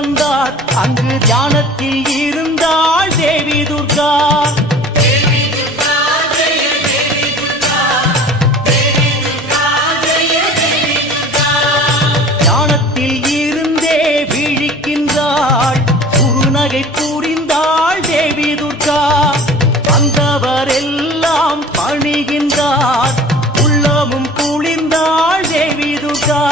வந்தார். அங்கு தியானத்தில் இருந்தாள் தேவி துர்கா. தியானத்தில் இருந்தே விழிக்கின்றாள். குறுநகை புரிந்தாள் தேவி துர்கா. வந்தவரெல்லாம் பணிகின்றார். உள்ளமும் குளிர்ந்தாள் தேவி துர்கா.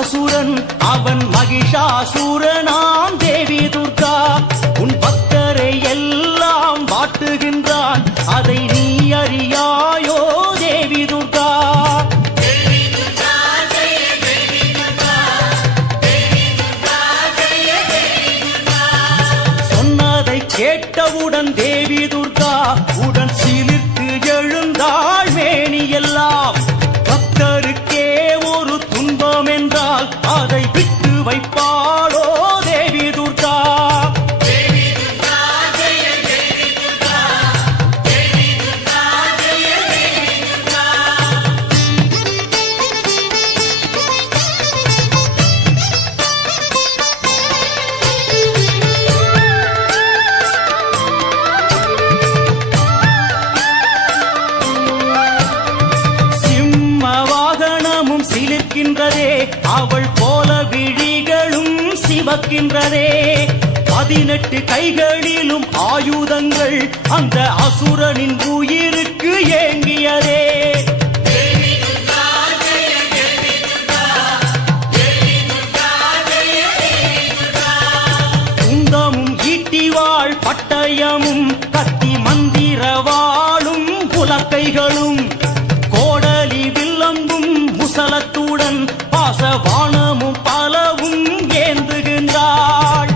அசுரன் அவன் மகிஷாசுரனாம் தேவி துர்கா. உன் பக்தரை எல்லாம் வாட்டுகின்றான். அதை நீ அறியாயோ தேவி துர்கா. சொன்னதை கேட்டவுடன் தேவி துர்கா உடன் சிலிர்த்து எழுந்தாள். மேனியெல்லாம் பக்தருக்கே ஒரு துன்பம் என்றால் அதை விட்டு வைப்பாளோ தேவி துர்கா. சிலிர்க்கின்றதே அவள் போல விழிகளும் சிவக்கின்றதே. 18 கைகளிலும் ஆயுதங்கள் அந்த அசுரனின் உயிருக்கு ஏங்கியதே. குந்தமும் ஈட்டிவாள் பட்டயமும் கத்தி மந்திரவாளும் புலக்கைகளும் கோடலி வில்லம்பும் முசலத்துடன் பாசவானமும் பலவும் ஏந்துகின்றாள்.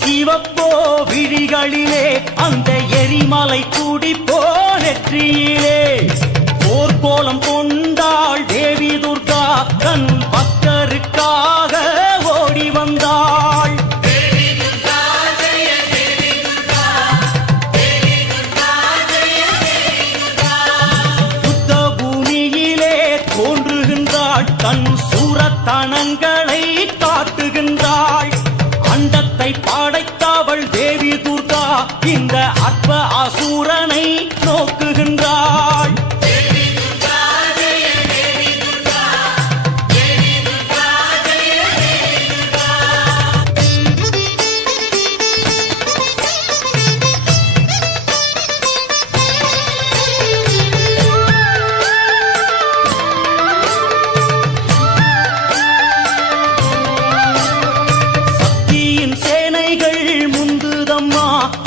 சிவப்போ விழிகளிலே அந்த எரிமலை துடிப்போ நெற்றியிலே. போர்க்கோலம் கொண்டாள் தேவி துர்கா. தன் பக்தருக்காக ஓடி வந்தாள். யுத்த பூமியிலே தோன்றுகின்றாள். தன் சூரத்தனங்களை காட்டுகின்றாள். அண்டத்தை படைத்தவள் தேவி துர்கா இந்த அற்ப அசுரனை நோக்குகின்றாள்.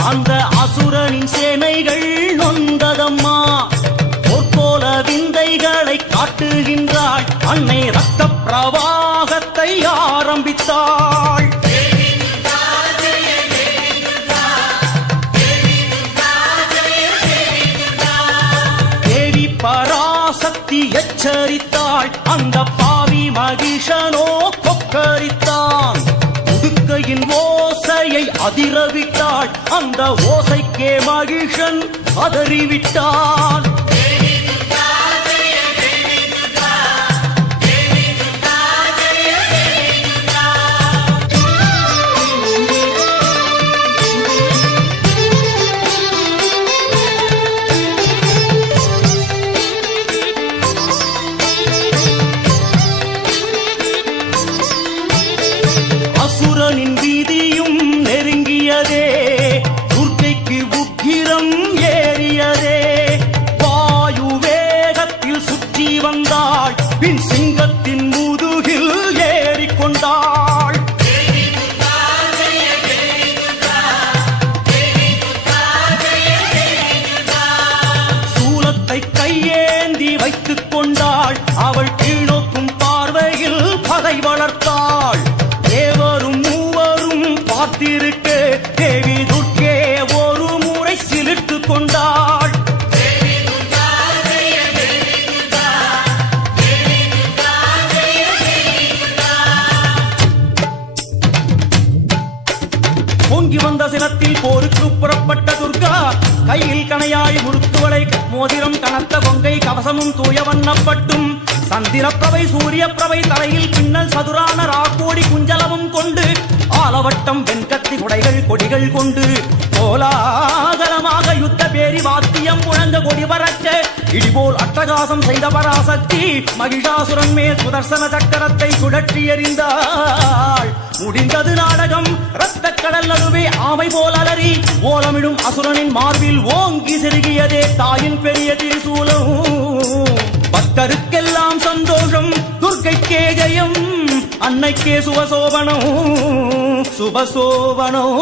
அந்த அசுரனின் சேனைகள் நொந்ததம்மா. போர்க்கோல விந்தைகளை காட்டுகின்றாள். அன்னை ரத்த பிரவாகத்தை ஆரம்பித்தாள். தேவி பராசக்தி எச்சரித்தாள். அந்த பாவி மகிஷனோ கொக்கரித்தான். உடுக்கையின் ஓசையை அதிரவிட்டாள். அந்த ஓசைக்கே மகிஷன் அதறிவிட்டான். அசுரனின் வீதியும் நெருங்கியதே. துர்க்கைக்கு உக்கிரம் ஏறியதே. வாயு வேகத்தில் சுற்றி வந்தாள். பின் சிங்கத்தின் முதுகில் ஏறிக்கொண்டாள். சிவந்த சினத்தில் போருக்கு புறப்பட்ட துர்கா கையில் கணையாய் முறுக்குவளை மோதிரம் கனத்த கொங்கை கவசமும் தூய வண்ணப்பட்டும் சந்திரப்பிரவை சூரிய பிரவை தலையில் பின்னல் சதுரான ராக்கோடி குஞ்சலமும் கொண்டு ஆலவட்டம் வெண்கத்தி குடைகள் கொடிகள் கொண்டு கோலாகலமாக யுத்த பேரி வாத்தியம் முழங்க கொடி பறக்க இடிபோல் அட்டகாசம் செய்த பராசக்தி மகிஷாசுரன் மேல் சுதர்சன சக்கரத்தை சுழற்றி எறிந்தாள். முடிந்தது நாடகம். இரத்த கடல் நடுவே ஆமை போல் அலறி ஓலமிடும் அசுரனின் மார்பில் ஓங்கி செருகியதே தாயின் பெரிய திரிசூலம். பக்தருக்கெல்லாம் சந்தோஷம், துர்க்கைக்கே ஜெயம், அன்னைக்கே சுபசோபனம் சுபசோபனம்.